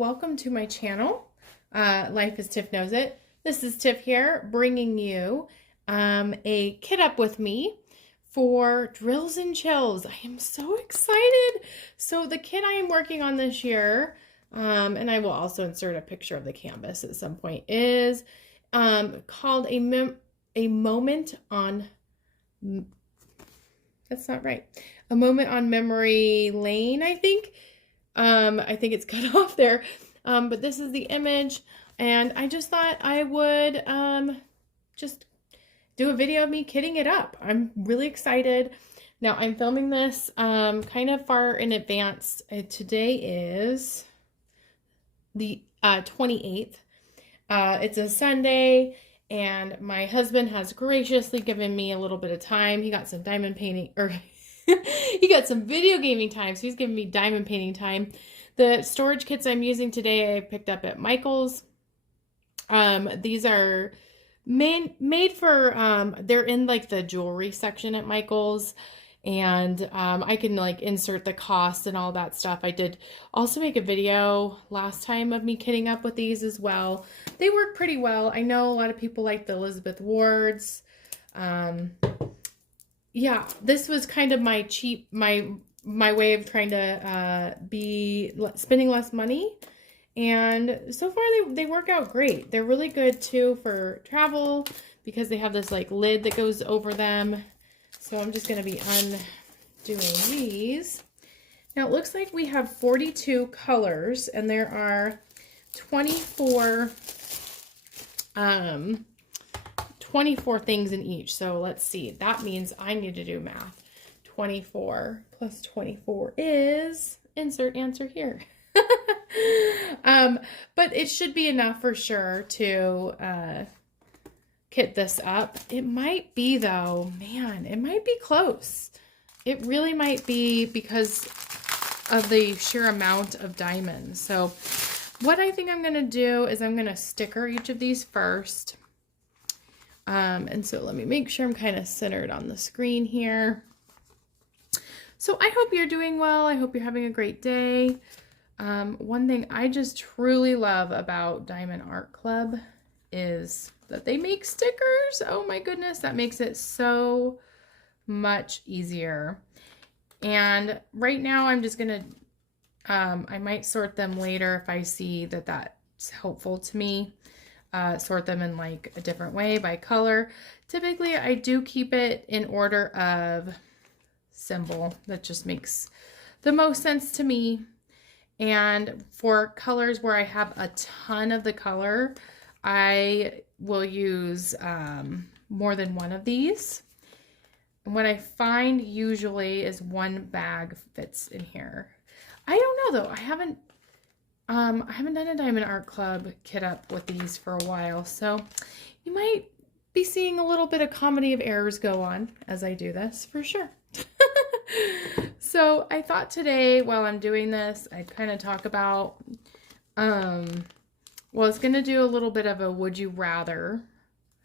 welcome to my channel. Life as Tiff Knows It. This is Tiff here, bringing you a kit up with me for drills and chills. I am so excited. So the kit I am working on this year, and I will also insert a picture of the canvas at some point, is called a moment on. That's not right. A moment on memory lane, I think. I think it's cut off there. But this is the image, and I just thought I would just do a video of me kitting it up. I'm really excited. Now, I'm filming this kind of far in advance. Today is the 28th. It's a Sunday, and my husband has graciously given me a little bit of time. He got some diamond painting, or he got some video gaming time, so he's giving me diamond painting time. The storage kits I'm using today I picked up at Michael's. These are made for, they're in like the jewelry section at Michael's, and I can like insert the cost and all that stuff. I did also make a video last time of me kitting up with these as well. They work pretty well. I know a lot of people like the Elizabeth Wards. Yeah, this was kind of my my way of trying to be spending less money, and so far they work out great. They're really good too for travel because they have this like lid that goes over them. So I'm just going to be undoing these. Now it looks like we have 42 colors, and there are 24 things in each. So let's see. That means I need to do math. 24 plus 24 is, insert answer here. But it should be enough for sure to kit this up. It might be though, man, it might be close. It really might be because of the sheer amount of diamonds. So what I think I'm going to do is I'm going to sticker each of these first. And so let me make sure I'm kind of centered on the screen here. So I hope you're doing well. I hope you're having a great day. One thing I just truly love about Diamond Art Club is that they make stickers. Oh my goodness, that makes it so much easier. And right now I'm just gonna, I might sort them later if I see that that's helpful to me. Sort them in like a different way by color. Typically I do keep it in order of symbol. That just makes the most sense to me. And for colors where I have a ton of the color, I will use more than one of these. And what I find usually is one bag fits in here. I don't know though. I haven't done a Diamond Art Club kit up with these for a while, so you might be seeing a little bit of comedy of errors go on as I do this, for sure. So I thought today, while I'm doing this, I'd kind of talk about, well, I was going to do a little bit of a would you rather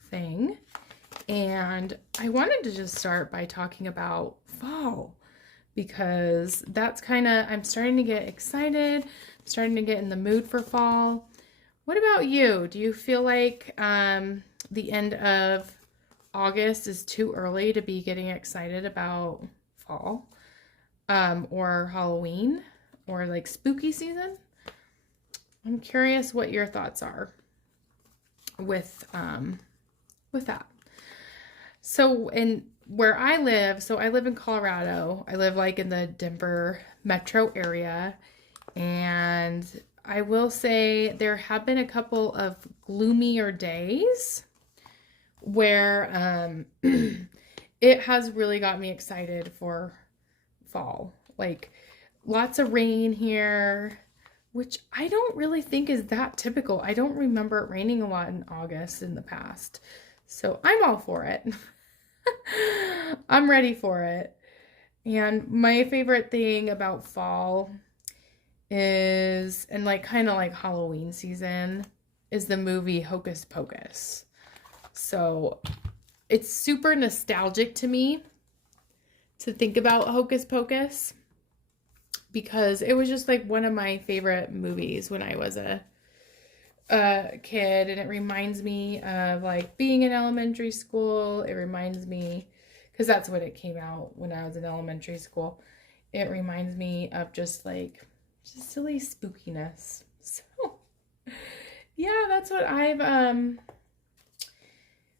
thing, and I wanted to just start by talking about fall, because that's kind of, I'm starting to get excited, starting to get in the mood for fall. What about you? Do you feel like the end of August is too early to be getting excited about fall or Halloween or like spooky season? I'm curious what your thoughts are with that. So where I live, so I live in Colorado. I live like in the Denver metro area, and I will say there have been a couple of gloomier days where it has really got me excited for fall. Like lots of rain here, which I don't really think is that typical. I don't remember it raining a lot in August in the past. So I'm all for it. I'm ready for it. And my favorite thing about fall is, and like kind of like Halloween season, is the movie Hocus Pocus. So it's super nostalgic to me to think about Hocus Pocus because it was just like one of my favorite movies when I was a kid, and it reminds me of like being in elementary school. It reminds me, because that's when it came out, when I was in elementary school. It reminds me of just like just silly spookiness. So yeah, that's what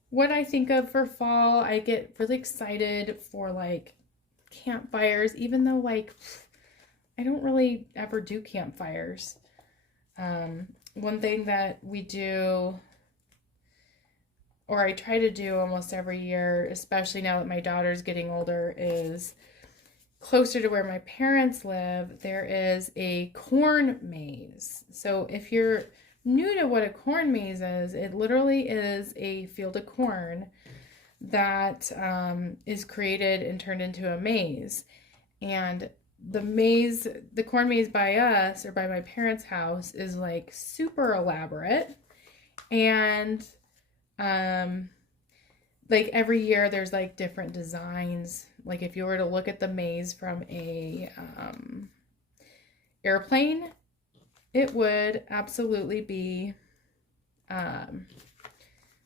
what I think of for fall. I get really excited for like campfires, even though like I don't really ever do campfires. One thing that we do, or I try to do almost every year, especially now that my daughter's getting older, is closer to where my parents live, there is a corn maze. So if you're new to what a corn maze is, it literally is a field of corn that is created and turned into a maze. And the corn maze by us, or by my parents' house, is like super elaborate. And like every year there's like different designs. Like if you were to look at the maze from a airplane, it would absolutely be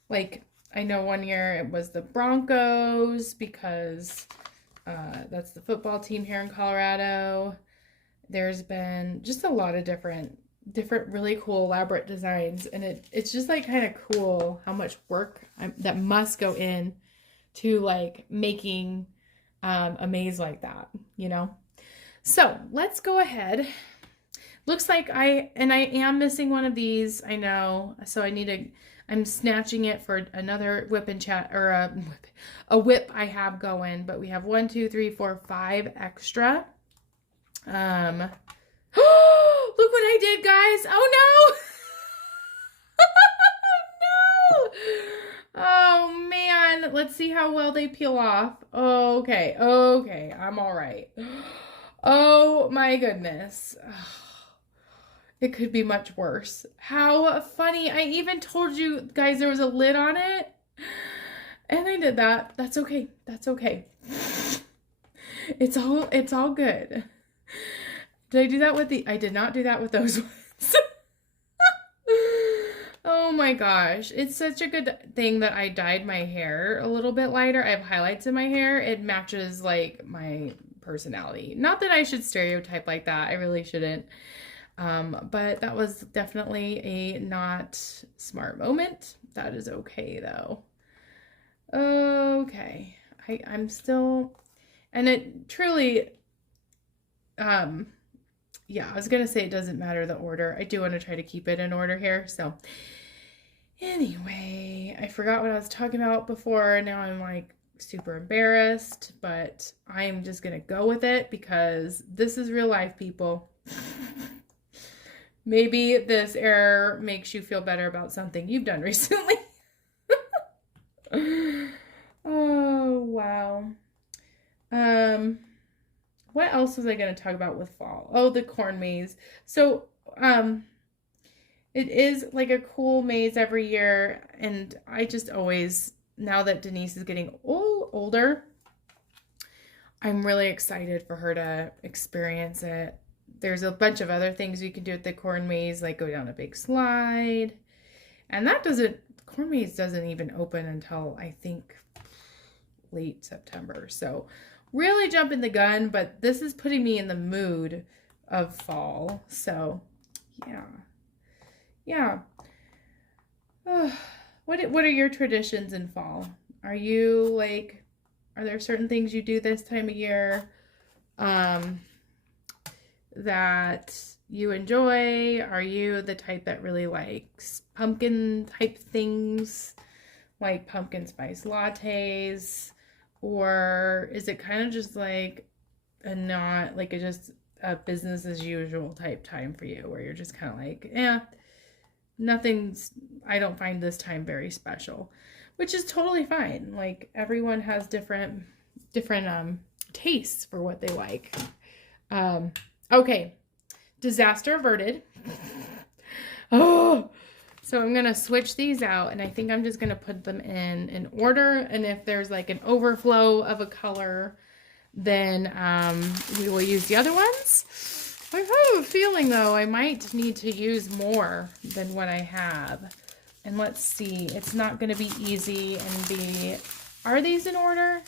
like, I know one year it was the Broncos, because that's the football team here in Colorado. There's been just a lot of different really cool elaborate designs, and it's just like kind of cool how much work that must go in to like making a maze like that, you know. So let's go ahead. Looks like I am missing one of these, I know, so I'm snatching it for another whip and chat, or a whip I have going, but we have 1, 2, 3, 4, 5 extra. Look what I did, guys. Oh no. No. Oh man, let's see how well they peel off. Okay, I'm all right. Oh my goodness. It could be much worse. How funny. I even told you guys there was a lid on it. And I did that. That's okay. That's okay. It's all good. Did I do that with I did not do that with those ones. Oh my gosh. It's such a good thing that I dyed my hair a little bit lighter. I have highlights in my hair. It matches like my personality. Not that I should stereotype like that. I really shouldn't. But that was definitely a not smart moment. That is okay though. Okay. I'm still, and it truly, yeah, I was going to say it doesn't matter the order. I do want to try to keep it in order here. So anyway, I forgot what I was talking about before. Now I'm like super embarrassed, but I'm just going to go with it because this is real life, people. Maybe this error makes you feel better about something you've done recently. Oh, wow. What else was I going to talk about with fall? Oh, the corn maze. So, it is like a cool maze every year. And I just always, now that Denise is getting older, I'm really excited for her to experience it. There's a bunch of other things you can do at the corn maze, like go down a big slide. And corn maze doesn't even open until I think late September. So really jumping the gun, but this is putting me in the mood of fall. So yeah. What are your traditions in fall? Are there certain things you do this time of year that you enjoy? Are you the type that really likes pumpkin type things, like pumpkin spice lattes? Or is it kind of just like just a business as usual type time for you, where you're just kind of like, I don't find this time very special, which is totally fine. Like everyone has different tastes for what they like. Okay, disaster averted. Oh, so I'm going to switch these out, and I think I'm just going to put them in order. And if there's like an overflow of a color, then we will use the other ones. I have a feeling, though, I might need to use more than what I have. And let's see. It's not going to be easy and be... Are these in order?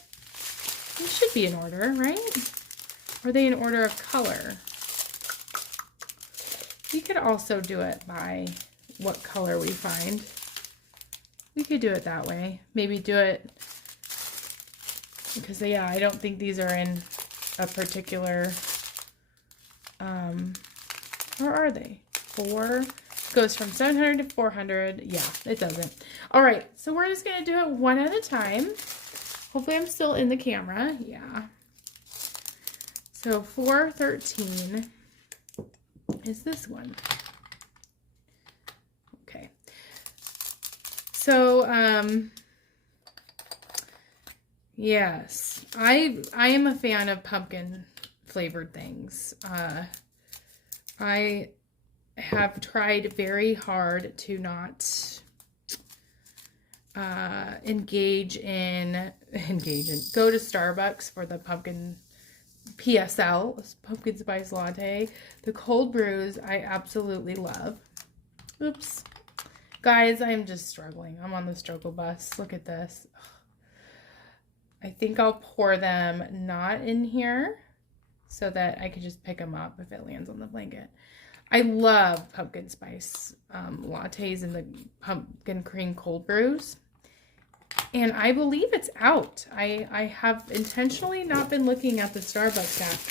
They should be in order, right? Are they in order of color? We could also do it by what color we find. We could do it that way. Maybe do it... Because, yeah, I don't think these are in a particular... where are they? 4 goes from 700 to 400. Yeah, it doesn't. All right, so we're just gonna do it one at a time. Hopefully I'm still in the camera. Yeah. So 413 is this one. Okay. So yes, I am a fan of pumpkin flavored things. I have tried very hard to not go to Starbucks for the pumpkin PSL, pumpkin spice latte. The cold brews I absolutely love. Oops. Guys, I'm just struggling. I'm on the struggle bus. Look at this. I think I'll pour them not in here so that I can just pick them up if it lands on the blanket. I love pumpkin spice lattes and the pumpkin cream cold brews. And I believe it's out. I have intentionally not been looking at the Starbucks app.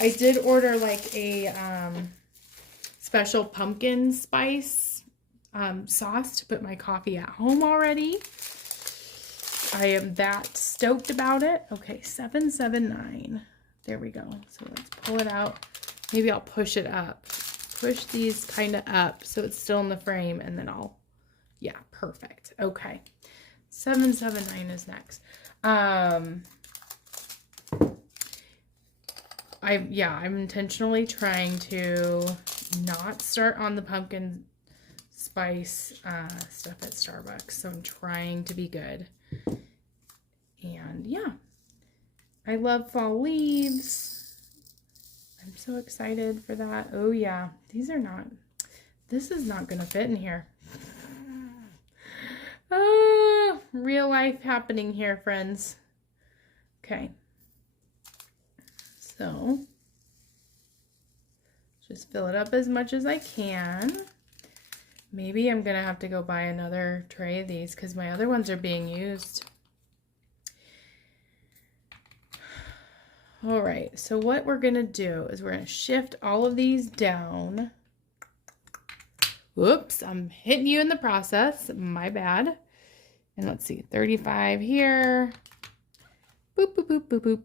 I did order like a special pumpkin spice sauce to put my coffee at home already. I am that stoked about it. Okay, 779. There we go. So let's pull it out. Maybe I'll push it up. Push these kind of up so it's still in the frame, and then I'll, yeah, perfect. Okay. 779 is next. I'm intentionally trying to not start on the pumpkin spice stuff at Starbucks. So I'm trying to be good. And yeah, I love fall leaves. I'm so excited for that. Oh yeah, this is not gonna fit in here. Oh, real life happening here, friends. Okay. So, just fill it up as much as I can. Maybe I'm going to have to go buy another tray of these because my other ones are being used. All right, so what we're going to do is we're going to shift all of these down. Whoops, I'm hitting you in the process. My bad. And let's see, 35 here. Boop, boop, boop, boop, boop.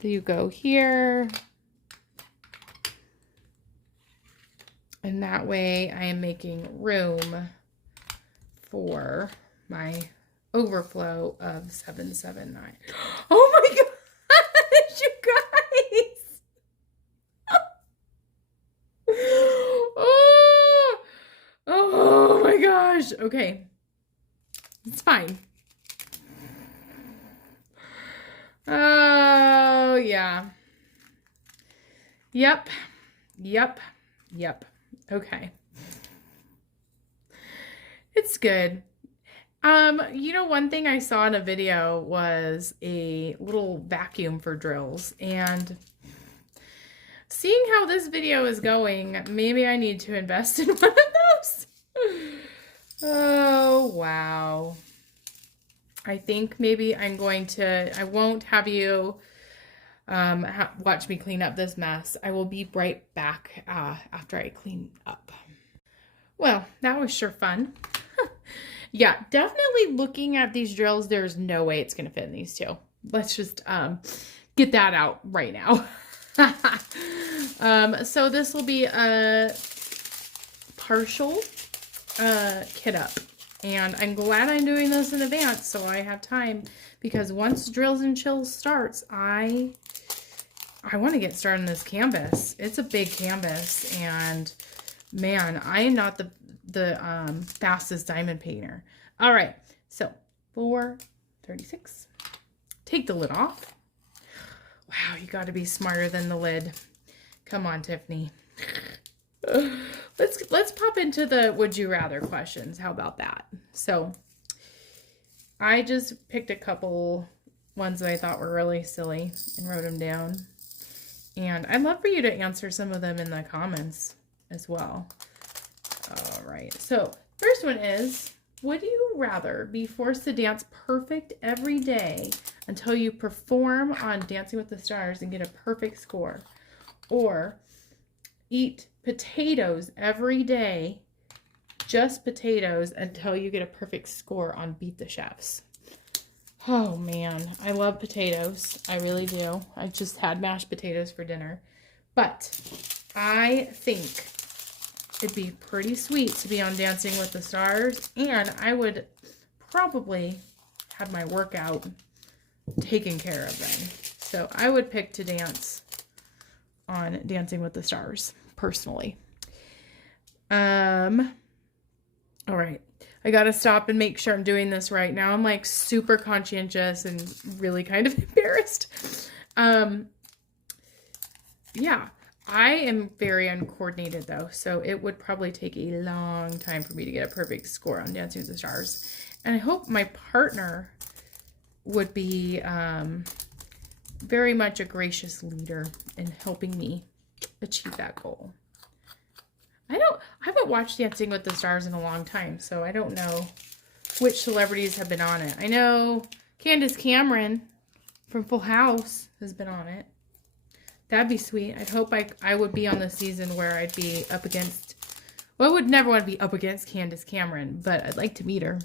So you go here. And that way I am making room for my overflow of 779. Oh my gosh, you guys. Oh my gosh. Okay. It's fine. Oh, yeah. Yep. Okay. It's good. You know, one thing I saw in a video was a little vacuum for drills, and seeing how this video is going, maybe I need to invest in one of those. Oh, wow. I think maybe I'm going to, I won't have you watch me clean up this mess. I will be right back after I clean up. Well, that was sure fun. Yeah, definitely looking at these drills, there's no way it's going to fit in these two. Let's just get that out right now. So this will be a partial kit up. And I'm glad I'm doing this in advance so I have time, because once Drills and Chills starts, I want to get started on this canvas. It's a big canvas, and man, I am not the fastest diamond painter. All right, so 436. Take the lid off. Wow, you got to be smarter than the lid. Come on, Tiffany. Let's pop into the would you rather questions. How about that? So I just picked a couple ones that I thought were really silly and wrote them down. And I'd love for you to answer some of them in the comments as well. All right. So first one is, would you rather be forced to dance perfect every day until you perform on Dancing with the Stars and get a perfect score, or eat potatoes every day, just potatoes, until you get a perfect score on Beat the Chefs? Oh man, I love potatoes. I really do. I just had mashed potatoes for dinner. But I think it'd be pretty sweet to be on Dancing with the Stars, and I would probably have my workout taken care of then. So I would pick to dance on Dancing with the Stars, personally. All right. I got to stop and make sure I'm doing this right. Now I'm like super conscientious and really kind of embarrassed. Yeah, I am very uncoordinated though. So it would probably take a long time for me to get a perfect score on Dancing with the Stars. And I hope my partner would be very much a gracious leader in helping me achieve that goal. I haven't watched Dancing with the Stars in a long time, so I don't know which celebrities have been on it. I know Candace Cameron from Full House has been on it. That'd be sweet. I'd hope I would be on the season where I'd be up against, well, I would never want to be up against Candace Cameron, but I'd like to meet her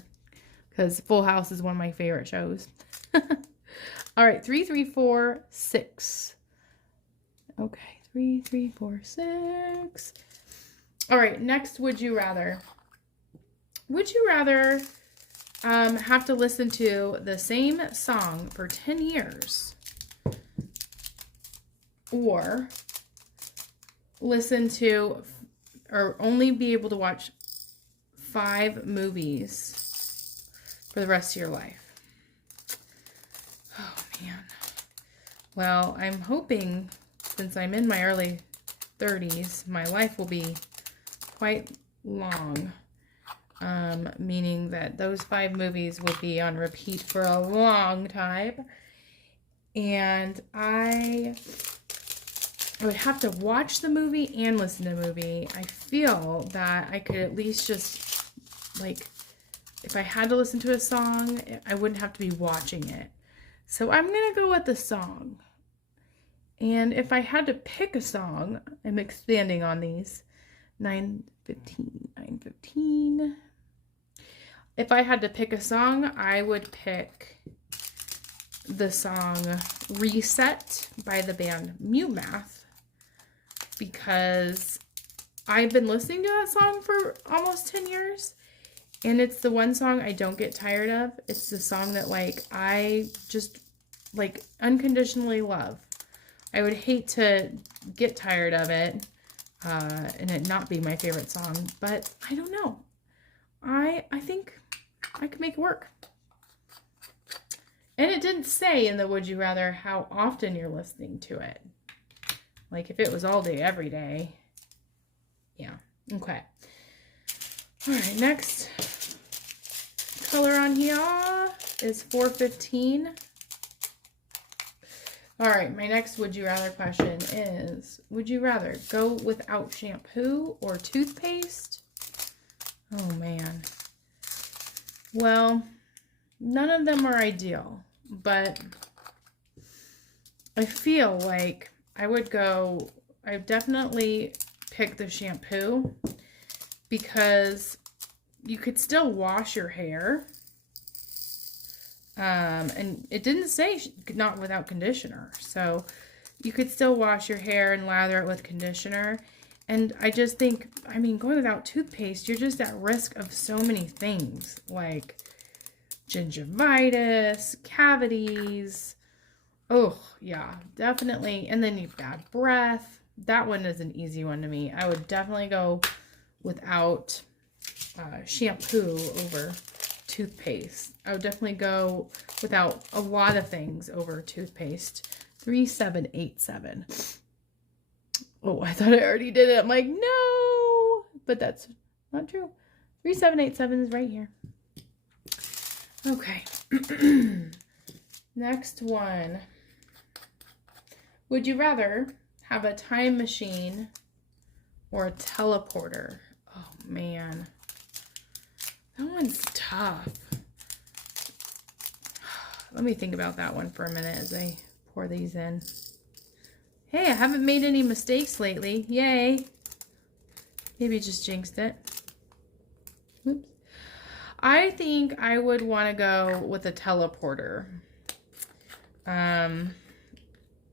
because Full House is one of my favorite shows. All right, 3, 3, 4, 6. Okay, 3, 3, 4, 6. All right, next, would you rather? Would you rather have to listen to the same song for 10 years or listen to, or only be able to watch 5 movies for the rest of your life? Oh, man. Well, I'm hoping, since I'm in my early 30s, my life will be quite long, meaning that those 5 movies will be on repeat for a long time, and I would have to watch the movie and listen to the movie. I feel that I could at least just, like, if I had to listen to a song, I wouldn't have to be watching it. So I'm gonna go with the song. And if I had to pick a song, I'm expanding on these. 9:15. If I had to pick a song, I would pick the song Reset by the band Mew Math, because I've been listening to that song for almost 10 years, and it's the one song I don't get tired of. It's the song that, like, I just, like, unconditionally love. I would hate to get tired of it and it not be my favorite song, but I don't know. I think I could make it work. And it didn't say in the would you rather how often you're listening to it. Like if it was all day, every day. Yeah. Okay. All right. Next color on here is 415. All right, my next would you rather question is, would you rather go without shampoo or toothpaste? Oh, man. Well, none of them are ideal, but I feel like I definitely pick the shampoo, because you could still wash your hair. And it didn't say not without conditioner. So you could still wash your hair and lather it with conditioner. And I just think, I mean, going without toothpaste, you're just at risk of so many things, like gingivitis, cavities. Oh, yeah, definitely. And then you've got breath. That one is an easy one to me. I would definitely go without shampoo over toothpaste. I would definitely go without a lot of things over toothpaste. 3787. Oh, I thought I already did it. I'm like, no, but that's not true. 3787 is right here. Okay. Next one. Would you rather have a time machine or a teleporter? Oh, man. That one's tough. Let me think about that one for a minute as I pour these in. Hey, I haven't made any mistakes lately. Yay. Maybe just jinxed it. Oops. I think I would want to go with a teleporter.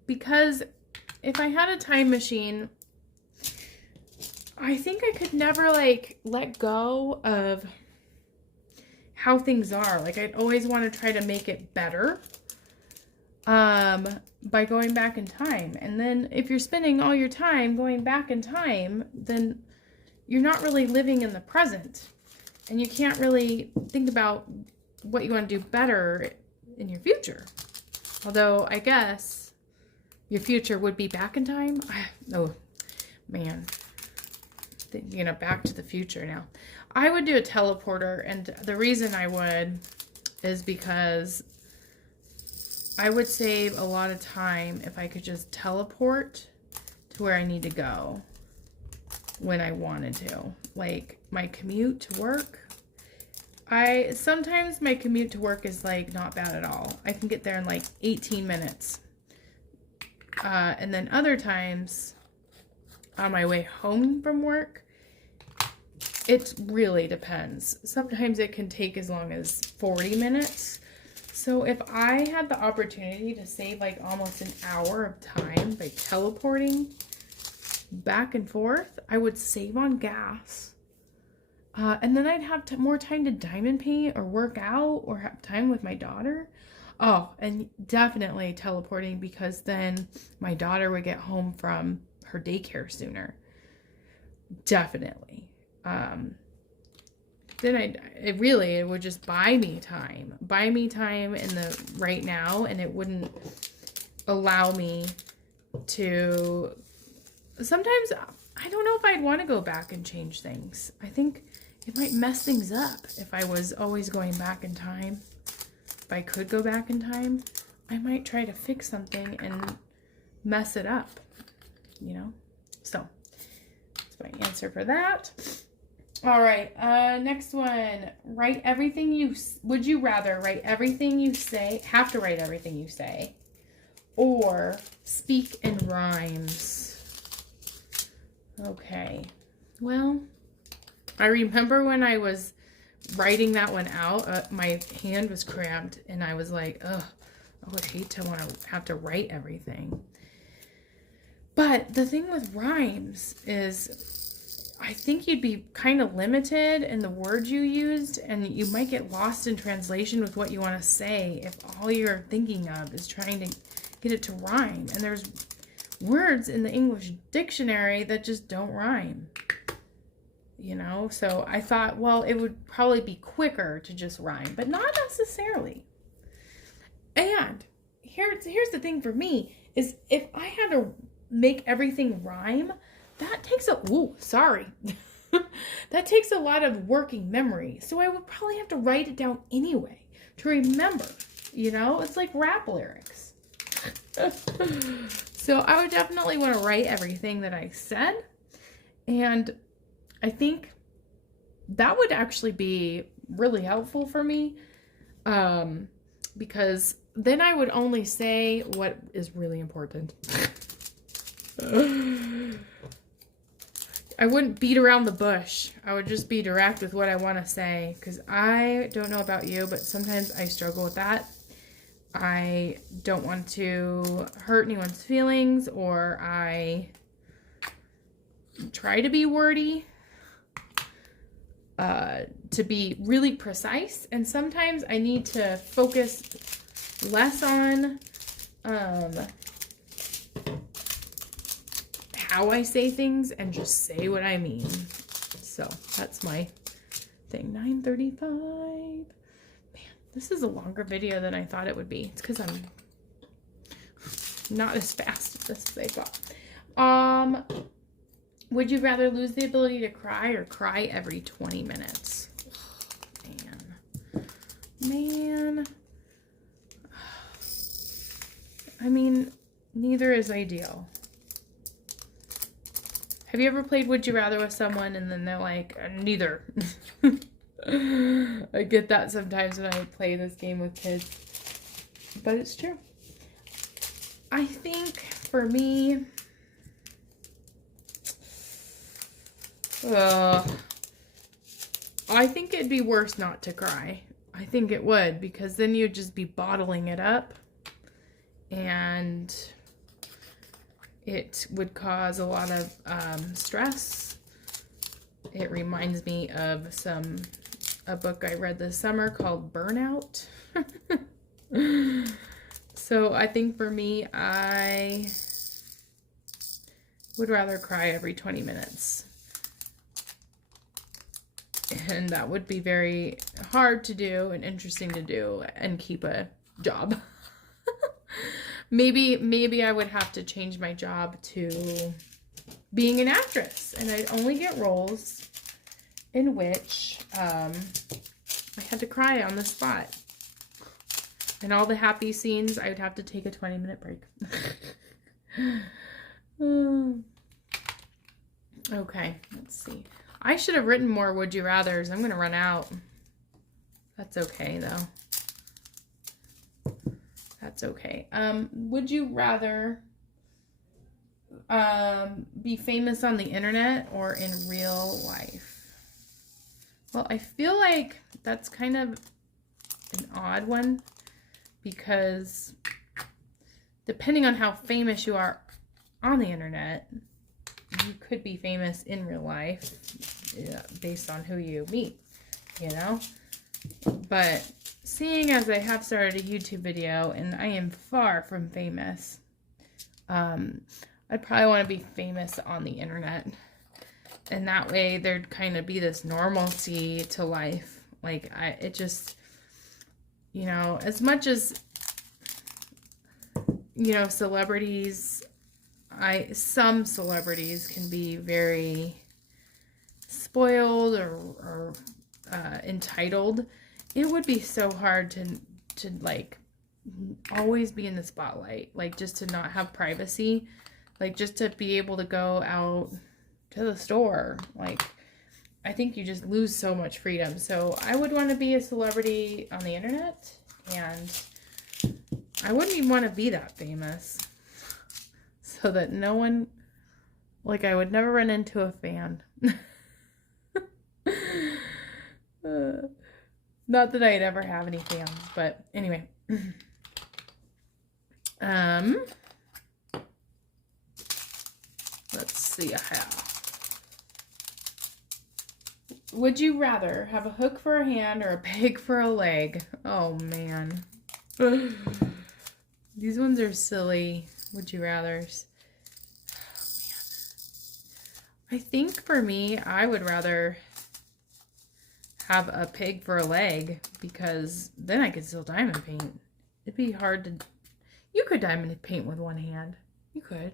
Because if I had a time machine, I think I could never like let go of how things are. Like I'd always want to try to make it better by going back in time. And then if you're spending all your time going back in time, then you're not really living in the present. And you can't really think about what you want to do better in your future. Although I guess your future would be back in time. Oh, man. Thinking of Back to the Future now. I would do a teleporter, and the reason I would is because I would save a lot of time if I could just teleport to where I need to go when I wanted to. Like my commute to work. Sometimes my commute to work is like not bad at all. I can get there in like 18 minutes. And then other times on my way home from work, it really depends. Sometimes it can take as long as 40 minutes. So if I had the opportunity to save like almost an hour of time by teleporting back and forth, I would save on gas. And then I'd have more time to diamond paint or work out or have time with my daughter. Oh, and definitely teleporting, because then my daughter would get home from her daycare sooner. Definitely. Then it would just buy me time in the right now, and it wouldn't allow me to, sometimes I don't know if I'd want to go back and change things. I think it might mess things up if I was always going back in time. If I could go back in time, I might try to fix something and mess it up, you know? So that's my answer for that. All right, next one. Would you rather write everything you say, have to write everything you say, or speak in rhymes? Okay, well, I remember when I was writing that one out, my hand was cramped, and I was like, ugh, I would hate to have to write everything. But the thing with rhymes is I think you'd be kind of limited in the words you used, and you might get lost in translation with what you want to say if all you're thinking of is trying to get it to rhyme. And there's words in the English dictionary that just don't rhyme. You know, so I thought, well, it would probably be quicker to just rhyme, but not necessarily. And here's the thing for me is if I had to make everything rhyme, that takes that takes a lot of working memory. So I would probably have to write it down anyway to remember, you know, it's like rap lyrics. So I would definitely want to write everything that I said. And I think that would actually be really helpful for me, because then I would only say what is really important. I wouldn't beat around the bush. I would just be direct with what I want to say, because I don't know about you, but sometimes I struggle with that. I don't want to hurt anyone's feelings, or I try to be wordy, to be really precise, and sometimes I need to focus less on how I say things and just say what I mean. So that's my thing. 9:35. Man, this is a longer video than I thought it would be. It's because I'm not as fast at this as I thought. Would you rather lose the ability to cry or cry every 20 minutes? Man. I mean, neither is ideal. Have you ever played Would You Rather with someone and then they're like, neither? I get that sometimes when I play this game with kids. But it's true. I think for me, I think it'd be worse not to cry. I think it would, because then you'd just be bottling it up and it would cause a lot of stress. It reminds me of a book I read this summer called Burnout. So I think for me, I would rather cry every 20 minutes. And that would be very hard to do and interesting to do and keep a job. Maybe I would have to change my job to being an actress, and I'd only get roles in which I had to cry on the spot. And all the happy scenes, I would have to take a 20-minute break. Okay, let's see. I should have written more Would You Rathers. I'm going to run out. That's okay, though. That's okay. Would you rather be famous on the internet or in real life? Well, I feel like that's kind of an odd one, because depending on how famous you are on the internet, you could be famous in real life, based on who you meet, you know? But seeing as I have started a YouTube video and I am far from famous, I'd probably want to be famous on the internet. And that way there'd kind of be this normalcy to life. Like, it just, you know, as much as, you know, celebrities, some celebrities can be very spoiled or entitled. It would be so hard to like always be in the spotlight, like just to not have privacy, like just to be able to go out to the store. Like, I think you just lose so much freedom. So I would want to be a celebrity on the internet, and I wouldn't even want to be that famous, so that no one, like, I would never run into a fan. Not that I'd ever have any fans, but anyway. Let's see how. Would you rather have a hook for a hand or a peg for a leg? Oh, man. These ones are silly. Would you rathers? Oh, man. I think for me, I would rather have a peg for a leg, because then I could still diamond paint. It'd be hard to... You could diamond paint with one hand. You could.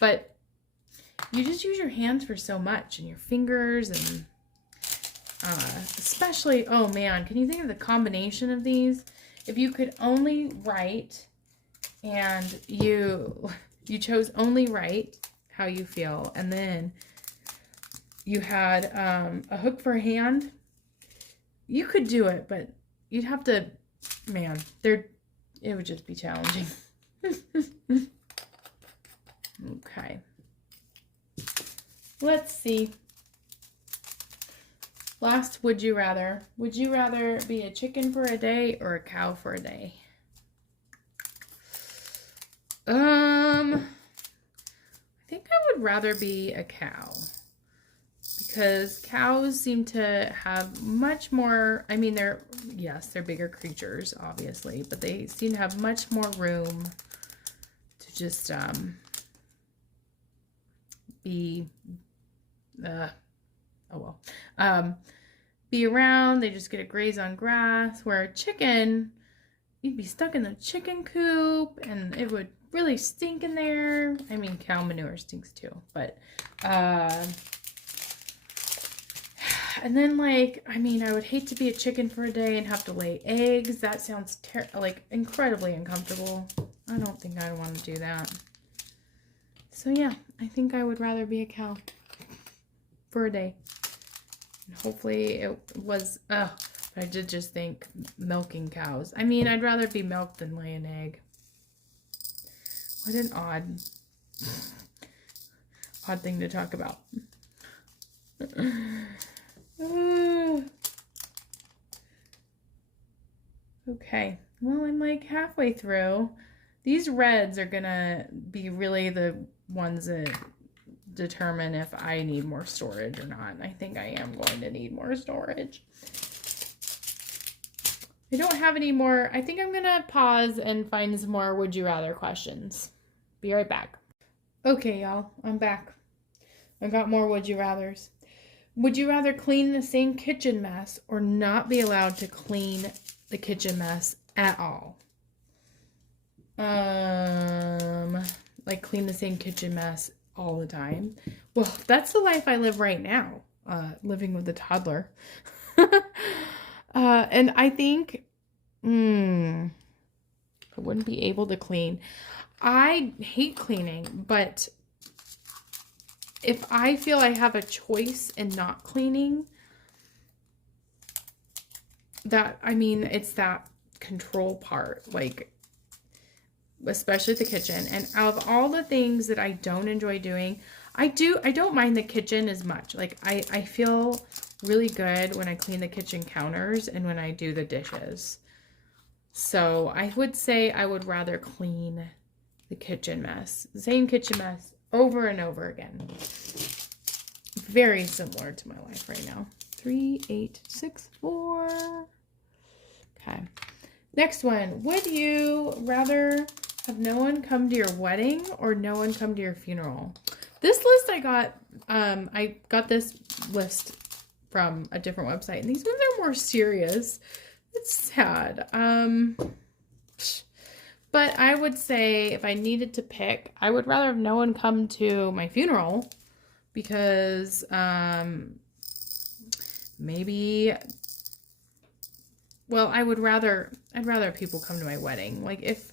But you just use your hands for so much, and your fingers, and especially, oh man, can you think of the combination of these? If you could only write, and you chose only write how you feel, and then you had a hook for a hand, you could do it, but you'd have to, man, it would just be challenging. Okay. Let's see. Last, would you rather? Would you rather be a chicken for a day or a cow for a day? I think I would rather be a cow, because cows seem to have much more, I mean, they're bigger creatures, obviously, but they seem to have much more room to just be be around. They just get to graze on grass, where a chicken, you'd be stuck in the chicken coop and it would really stink in there. I mean, cow manure stinks too, but, and then like, I mean, I would hate to be a chicken for a day and have to lay eggs. That sounds like incredibly uncomfortable. I don't think I want to do that. So yeah, I think I would rather be a cow for a day. And hopefully it was, but I did just think milking cows. I mean, I'd rather be milked than lay an egg. What an odd thing to talk about. Okay, well, I'm like halfway through. These reds are gonna be really the ones that determine if I need more storage or not. And I think I am going to need more storage. I don't have any more. I think I'm gonna pause and find some more would you rather questions. Be right back. Okay, y'all, I'm back. I got more would you rathers. Would you rather clean the same kitchen mess or not be allowed to clean the kitchen mess at all? Like clean the same kitchen mess all the time. Well, that's the life I live right now, living with a toddler. And I think, I wouldn't be able to clean. I hate cleaning, but if I feel I have a choice in not cleaning, that, I mean, it's that control part, like, especially the kitchen. And out of all the things that I don't enjoy doing, I don't mind the kitchen as much. Like, I feel really good when I clean the kitchen counters and when I do the dishes. So I would say I would rather clean the kitchen mess, the same kitchen mess over and over again. Very similar to my life right now. 3, 8, 6, 4. Okay. Next one. Would you rather have no one come to your wedding or no one come to your funeral? This list I got this list from a different website, and these ones are more serious. It's sad. But I would say if I needed to pick, I would rather have no one come to my funeral because maybe, well, I'd rather people come to my wedding. Like if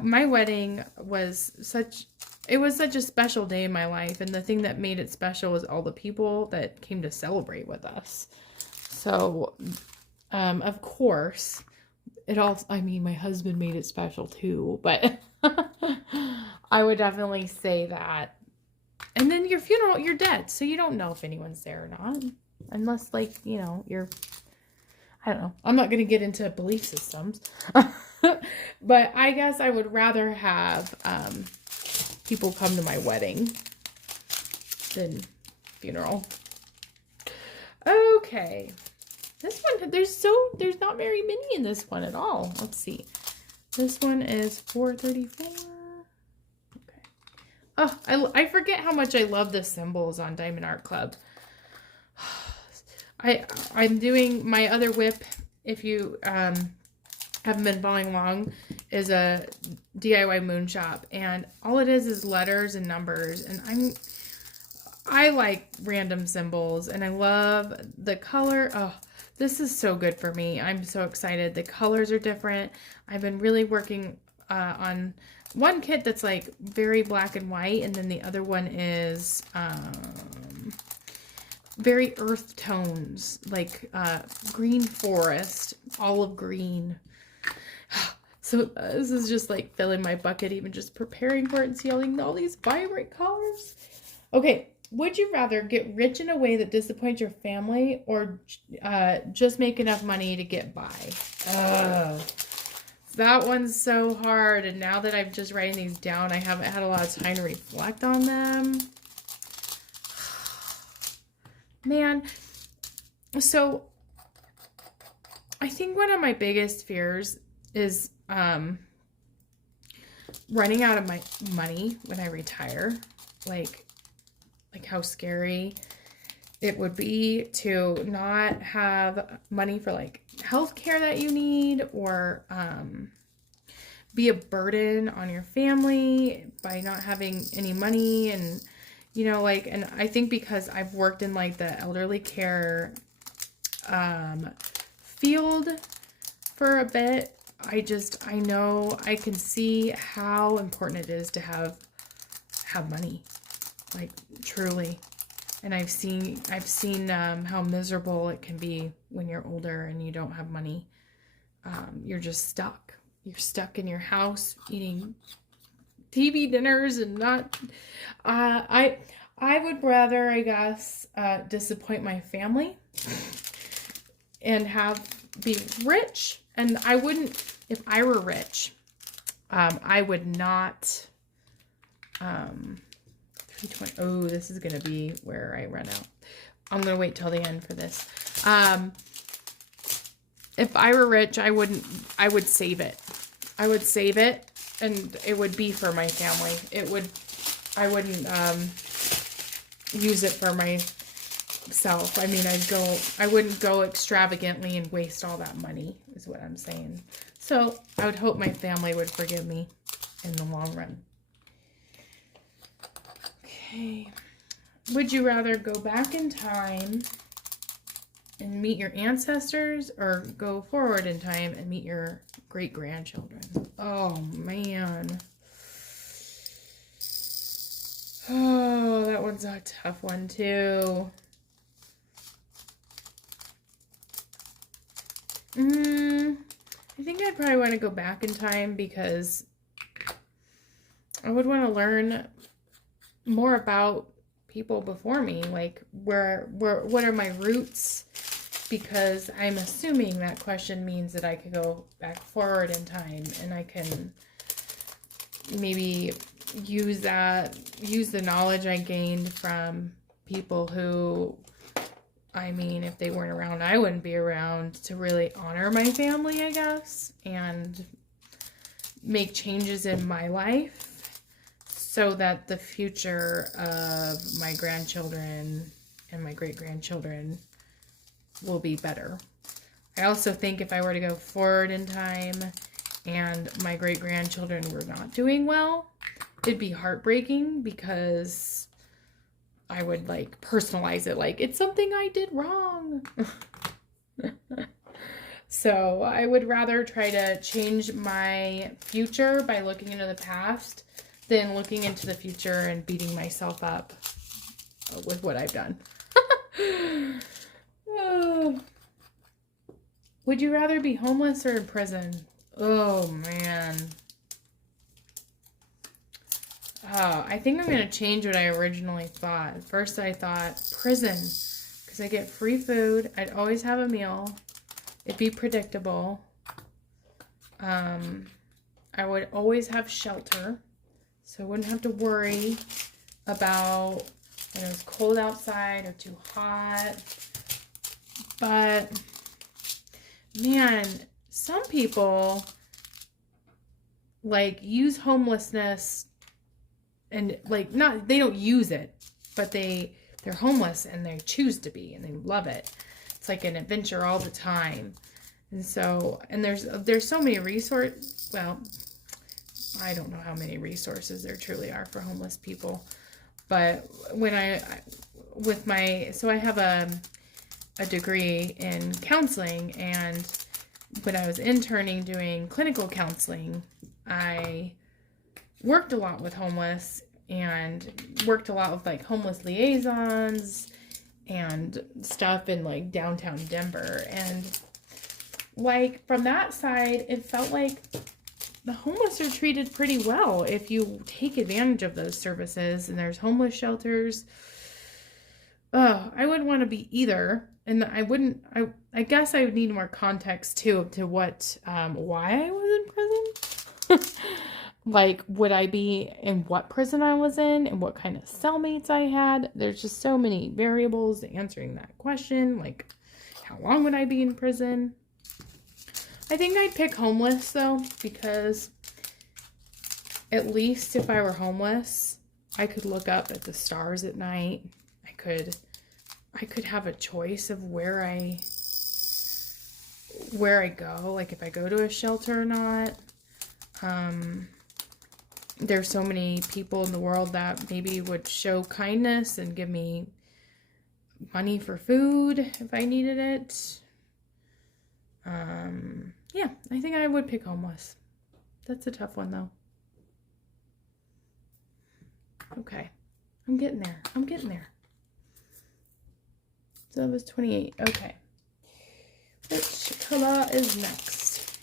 my wedding was such a special day in my life, and the thing that made it special was all the people that came to celebrate with us. So, of course, I mean, my husband made it special too, but I would definitely say that. And then your funeral, you're dead, so you don't know if anyone's there or not. Unless, like, you know, I don't know. I'm not going to get into belief systems. But I guess I would rather have people come to my wedding than funeral. Okay. This one, there's not very many in this one at all. Let's see. This one is 434. Okay. Oh, I forget how much I love the symbols on Diamond Art Club. I'm doing my other whip, if you haven't been following along, is a DIY moon shop, and all it is letters and numbers, and I like random symbols, and I love the color. Oh, this is so good for me. I'm so excited. The colors are different. I've been really working on one kit that's like very black and white, and then the other one is very earth tones, like green forest, olive green. So this is just like filling my bucket, even just preparing for it and seeing all these vibrant colors. Okay, would you rather get rich in a way that disappoints your family or just make enough money to get by? That one's so hard, and now that I'm just writing these down, I haven't had a lot of time to reflect on them. Man, so I think one of my biggest fears is running out of my money when I retire. Like how scary it would be to not have money for like health care that you need, or be a burden on your family by not having any money. And you know, like, and I think because I've worked in like the elderly care field for a bit, I know I can see how important it is to have money, like truly. And I've seen how miserable it can be when you're older and you don't have money. You're just stuck. You're stuck in your house eating TV dinners and not. I would rather, I guess, disappoint my family and be rich. And I wouldn't, if I were rich, I would not. 320. Oh, this is gonna be where I run out. I'm gonna wait till the end for this. If I were rich, I would save it. I would save it, and it would be for my family. I wouldn't use it for myself. I mean, I wouldn't go extravagantly and waste all that money, is what I'm saying. So I would hope my family would forgive me in the long run. Okay. Would you rather go back in time and meet your ancestors, or go forward in time and meet your great-grandchildren? Oh, man. Oh, that one's a tough one, too. I think I'd probably want to go back in time, because I would want to learn more about people before me, like what are my roots, because I'm assuming that question means that I could go back forward in time, and I can maybe use the knowledge I gained from people who, I mean, if they weren't around, I wouldn't be around, to really honor my family, I guess, and make changes in my life, so that the future of my grandchildren and my great-grandchildren will be better. I also think if I were to go forward in time and my great-grandchildren were not doing well, it'd be heartbreaking, because I would like personalize it like it's something I did wrong. So I would rather try to change my future by looking into the past than looking into the future and beating myself up with what I've done. Oh. Would you rather be homeless or in prison? Oh, man. Oh, I think I'm going to change what I originally thought. First, I thought prison, because I get free food. I'd always have a meal. It'd be predictable. I would always have shelter, so I wouldn't have to worry about when it was cold outside or too hot. But, man, some people, like, use homelessness and, like, they don't use it, but they're homeless and they choose to be, and they love it. It's like an adventure all the time. And so, and there's so many resources. Well, I don't know how many resources there truly are for homeless people. But when I have a degree in counseling, and when I was interning doing clinical counseling, I worked a lot with homeless and worked a lot with like homeless liaisons and stuff in like downtown Denver. And like from that side, it felt like the homeless are treated pretty well if you take advantage of those services, and there's homeless shelters. Oh, I wouldn't want to be either. And I guess I would need more context too to what, why I was in prison. Like, would I be in what prison I was in and what kind of cellmates I had? There's just so many variables to answering that question. Like, how long would I be in prison? I think I'd pick homeless though, because at least if I were homeless, I could look up at the stars at night. I could I could have a choice of where I go, like if I go to a shelter or not. There's so many people in the world that maybe would show kindness and give me money for food if I needed it. Yeah, I think I would pick homeless. That's a tough one though. Okay, I'm getting there. So that was 28. Okay. Which color is next?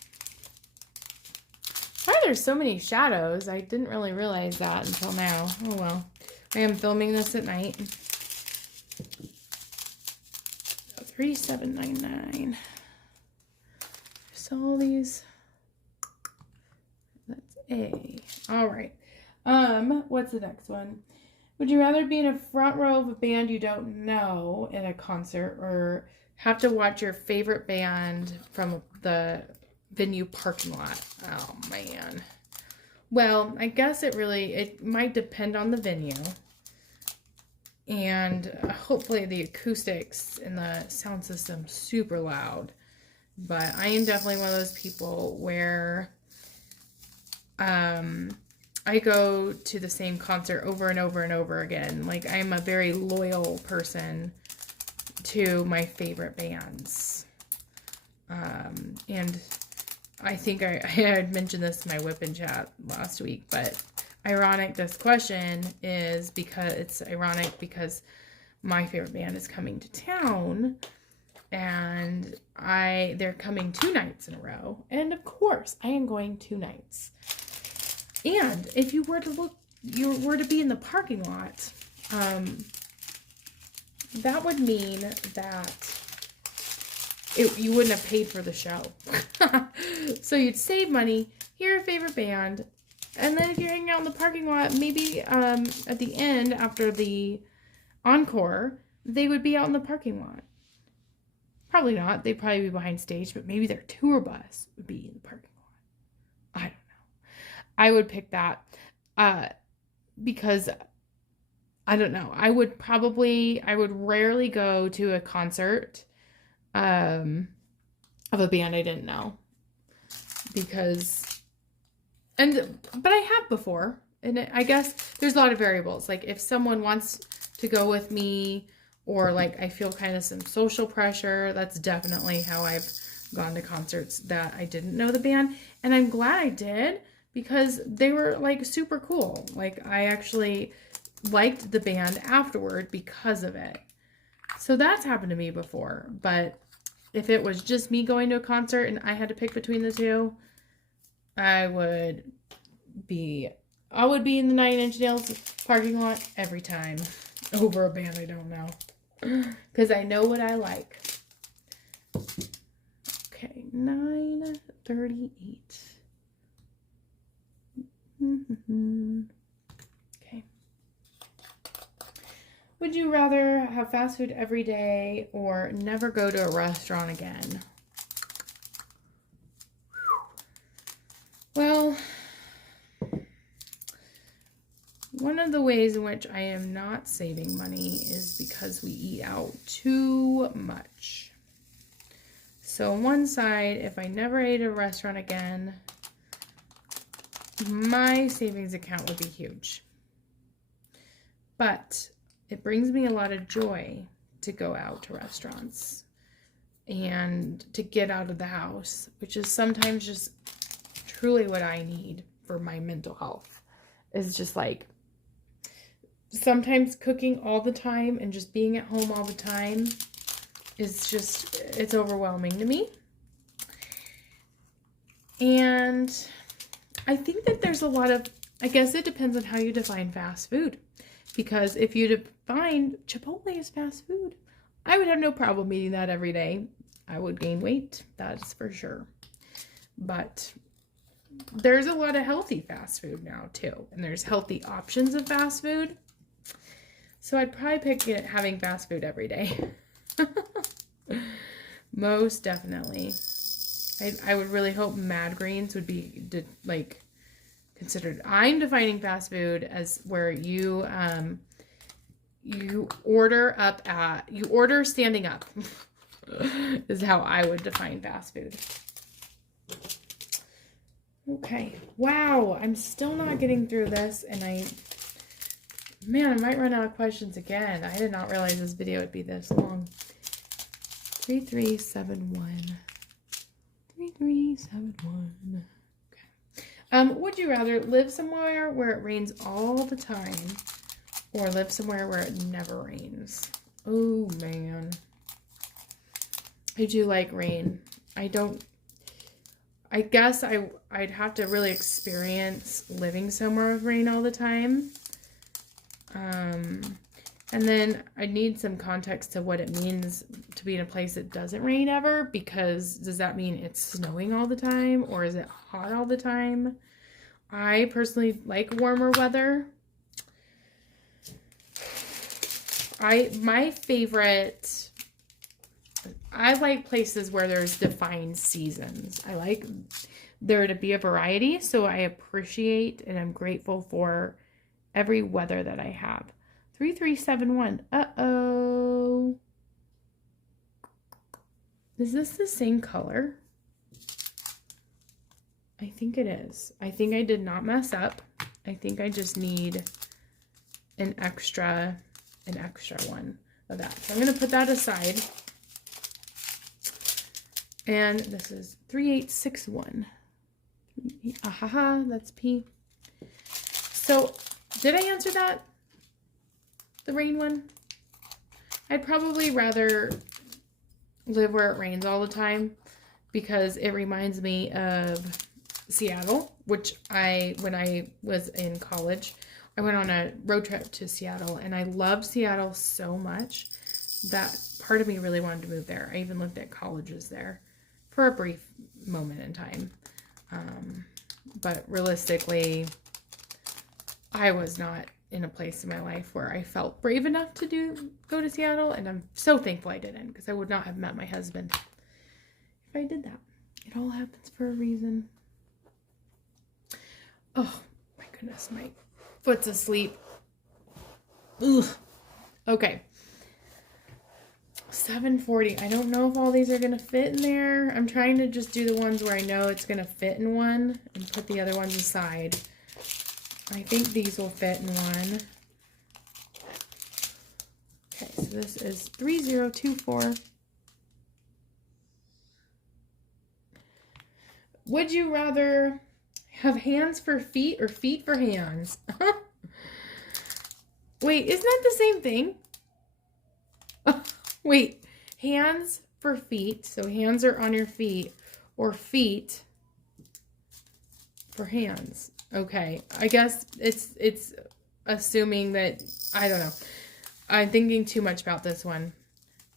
Why are there so many shadows? I didn't really realize that until now. Oh well. I am filming this at night. 3799. So all these. That's A. All right. What's the next one? Would you rather be in a front row of a band you don't know in a concert, or have to watch your favorite band from the venue parking lot? Oh man. Well, I guess it might depend on the venue. And hopefully the acoustics and the sound system super loud. But I am definitely one of those people where I go to the same concert over and over and over again. Like, I'm a very loyal person to my favorite bands. And I think I had mentioned this in my Whip-In Chat last week, but ironic, this question is because it's ironic because my favorite band is coming to town, and they're coming 2 nights in a row, and of course I am going 2 nights. And if you were to be in the parking lot, that would mean that you wouldn't have paid for the show. So you'd save money, hear your favorite band, and then if you're hanging out in the parking lot, maybe at the end, after the encore, they would be out in the parking lot. Probably not. They'd probably be behind stage, but maybe their tour bus would be in the parking lot. I don't know. I would pick that because, I don't know. I would rarely go to a concert of a band I didn't know. But I have before, and I guess there's a lot of variables. Like, if someone wants to go with me, or like I feel kind of some social pressure, that's definitely how I've gone to concerts that I didn't know the band. And I'm glad I did, because they were like super cool. Like, I actually liked the band afterward because of it. So that's happened to me before. But if it was just me going to a concert and I had to pick between the two, I would be in the 9 Inch Nails parking lot every time over a band I don't know. Because I know what I like. Okay, 9:38. Okay. Would you rather have fast food every day or never go to a restaurant again? Well, one of the ways in which I am not saving money is because we eat out too much. So on one side, if I never ate at a restaurant again, my savings account would be huge. But it brings me a lot of joy to go out to restaurants and to get out of the house, which is sometimes just truly what I need for my mental health. Is just like, sometimes cooking all the time and just being at home all the time is just, it's overwhelming to me. And I think that there's a lot of, I guess it depends on how you define fast food. Because if you define Chipotle as fast food, I would have no problem eating that every day. I would gain weight, that's for sure. But there's a lot of healthy fast food now too. And there's healthy options of fast food. So I'd probably pick having fast food every day. Most definitely. I would really hope Mad Greens would be considered. I'm defining fast food as where you you order standing up is how I would define fast food. Okay. Wow. I'm still not getting through this, and man, I might run out of questions again. I did not realize this video would be this long. 3371. 3371. Okay. Would you rather live somewhere where it rains all the time or live somewhere where it never rains? Oh, man. I do like rain. I guess I'd have to really experience living somewhere with rain all the time. And then I need some context to what it means to be in a place that doesn't rain ever, because does that mean it's snowing all the time or is it hot all the time? I personally like warmer weather. I like places where there's defined seasons. I like there to be a variety, so I appreciate and I'm grateful for every weather that I have. 3371. Uh-oh. Is this the same color? I think it is. I think I did not mess up. I think I just need an extra one of that. So I'm going to put that aside. And this is 3861. Ahaha, that's P. So, did I answer that? The rain one? I'd probably rather live where it rains all the time because it reminds me of Seattle, which when I was in college, I went on a road trip to Seattle, and I loved Seattle so much that part of me really wanted to move there. I even looked at colleges there for a brief moment in time. But realistically, I was not in a place in my life where I felt brave enough to go to Seattle, and I'm so thankful I didn't, because I would not have met my husband if I did that. It all happens for a reason. Oh my goodness, my foot's asleep. Ugh. Okay. 740. I don't know if all these are going to fit in there. I'm trying to just do the ones where I know it's going to fit in one and put the other ones aside. I think these will fit in one. Okay, so this is 3024. Would you rather have hands for feet or feet for hands? Wait, isn't that the same thing? Wait, hands for feet, so hands are on your feet, or feet for hands. Okay, I guess it's assuming that, I don't know. I'm thinking too much about this one.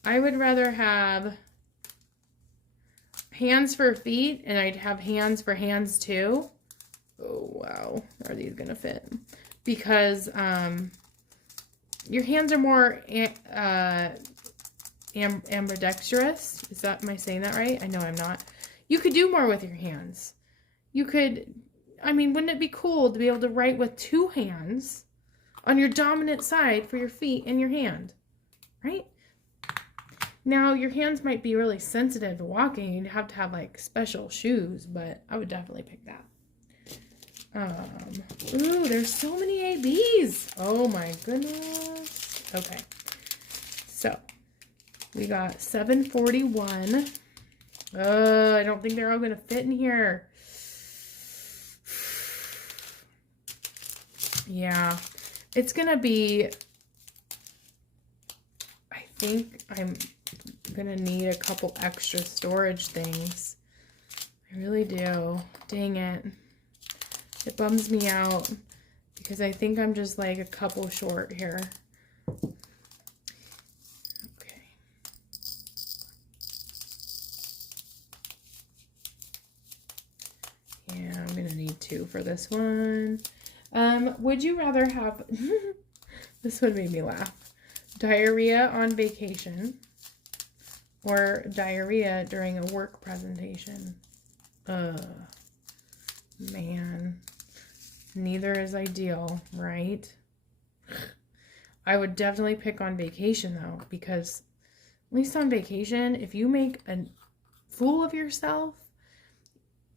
I would rather have hands for feet, and I'd have hands for hands too. Oh, wow. Are these going to fit? Because your hands are more ambidextrous. Am I saying that right? I know I'm not. You could do more with your hands. You could, I mean, wouldn't it be cool to be able to write with two hands on your dominant side for your feet and your hand, right? Now, your hands might be really sensitive to walking. You'd have to have, like, special shoes, but I would definitely pick that. Ooh, there's so many ABs. Oh, my goodness. Okay. So, we got 741. I don't think they're all going to fit in here. Yeah. It's going to be, I think I'm going to need a couple extra storage things. I really do. Dang it. It bums me out because I think I'm just like a couple short here. Okay. Yeah, I'm going to need two for this one. Would you rather have, this one made me laugh, diarrhea on vacation or diarrhea during a work presentation? Man, neither is ideal, right? I would definitely pick on vacation though, because at least on vacation, if you make a fool of yourself,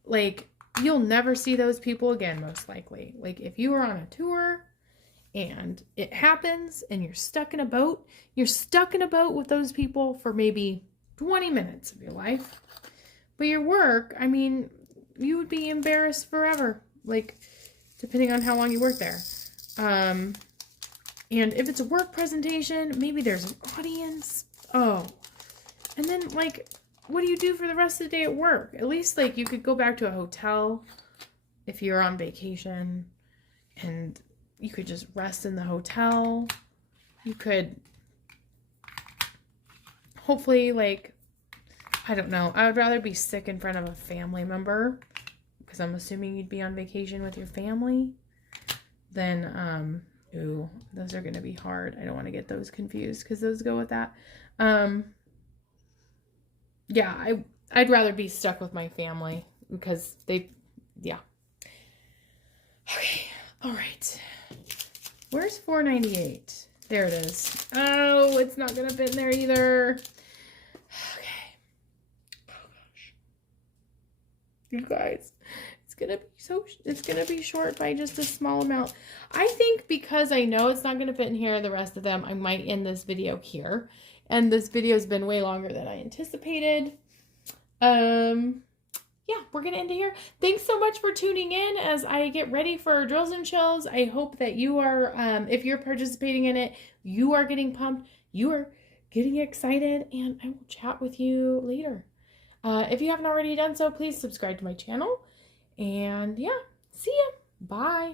like, you'll never see those people again, most likely. Like, if you are on a tour and it happens and you're stuck in a boat with those people for maybe 20 minutes of your life. But your work, I mean, you would be embarrassed forever, like, depending on how long you work there. And if it's a work presentation, maybe there's an audience. Oh, and then, like, what do you do for the rest of the day at work? At least, like, you could go back to a hotel if you're on vacation, and you could just rest in the hotel. You could hopefully, like, I don't know. I would rather be sick in front of a family member, because I'm assuming you'd be on vacation with your family, than, ooh, those are going to be hard. I don't want to get those confused, because those go with that. Yeah, I'd rather be stuck with my family, because yeah. Okay, all right. Where's $4.98? There it is. Oh, it's not gonna fit in there either. Okay. Oh gosh. You guys, it's gonna be short by just a small amount. I think because I know it's not gonna fit in here, the rest of them, I might end this video here. And this video's been way longer than I anticipated. Yeah, we're going to end it here. Thanks so much for tuning in as I get ready for Drills and Chills. I hope that you are, if you're participating in it, you are getting pumped, you are getting excited, and I will chat with you later. If you haven't already done so, please subscribe to my channel. And yeah, see ya. Bye.